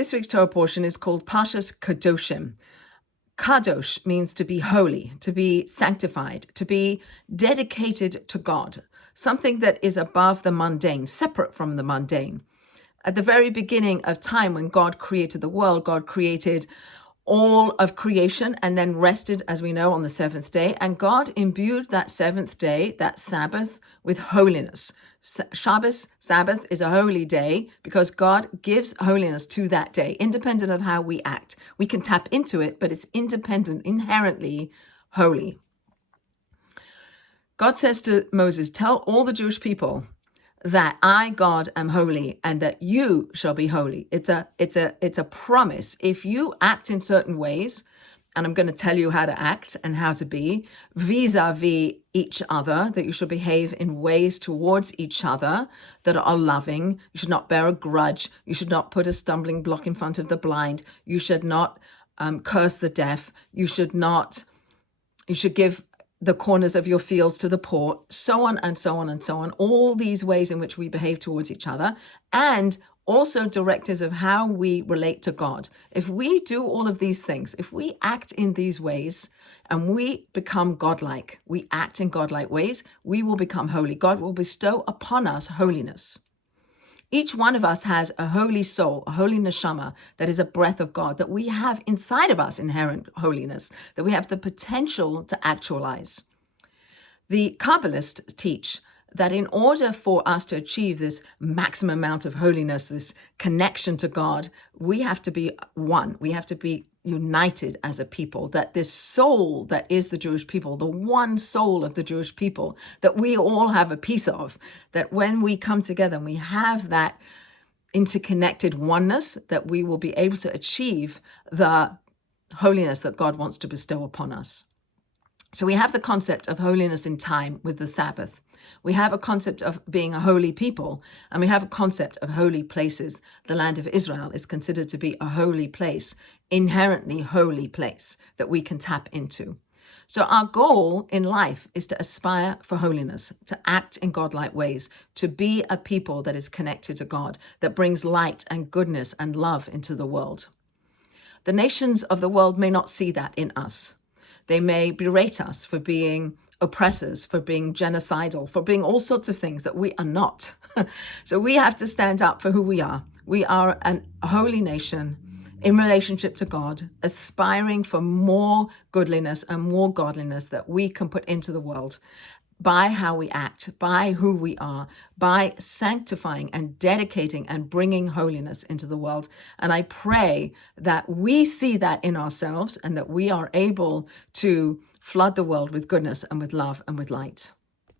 This week's Torah portion is called Parashat Kedoshim. Kadosh means to be holy, to be sanctified, to be dedicated to God, something that is above the mundane, separate from the mundane. At the very beginning of time, when God created the world, God created all of creation and then rested, as we know, on the seventh day. And God imbued that seventh day, that Sabbath, with holiness. Shabbos, Sabbath, is a holy day because God gives holiness to that day, independent of how we act. We can tap into it, but it's independent, inherently holy. God says to Moses, tell all the Jewish people that I, God, am holy and that you shall be holy. It's a promise. If you act in certain ways, and I'm going to tell you how to act and how to be vis-a-vis each other, that you should behave in ways towards each other that are loving. You should not bear a grudge. You should not put a stumbling block in front of the blind. You should not curse the deaf. You should give the corners of your fields to the poor, so on and so on and so on. All these ways in which we behave towards each other, and also directives of how we relate to God. If we do all of these things, if we act in these ways and we become godlike, we act in godlike ways, we will become holy. God will bestow upon us holiness. Each one of us has a holy soul, a holy neshama, that is a breath of God, that we have inside of us inherent holiness, that we have the potential to actualize. The Kabbalists teach that in order for us to achieve this maximum amount of holiness, this connection to God, we have to be one. We have to be united as a people, that this soul that is the Jewish people, the one soul of the Jewish people, that we all have a piece of, that when we come together and we have that interconnected oneness, that we will be able to achieve the holiness that God wants to bestow upon us. So we have the concept of holiness in time with the Sabbath. We have a concept of being a holy people, and we have a concept of holy places. The land of Israel is considered to be a holy place, inherently holy place that we can tap into. So our goal in life is to aspire for holiness, to act in godlike ways, to be a people that is connected to God, that brings light and goodness and love into the world. The nations of the world may not see that in us. They may berate us for being oppressors, for being genocidal, for being all sorts of things that we are not. So we have to stand up for who we are. We are a holy nation in relationship to God, aspiring for more goodliness and more godliness that we can put into the world by how we act, by who we are, by sanctifying and dedicating and bringing holiness into the world. And I pray that we see that in ourselves and that we are able to flood the world with goodness and with love and with light.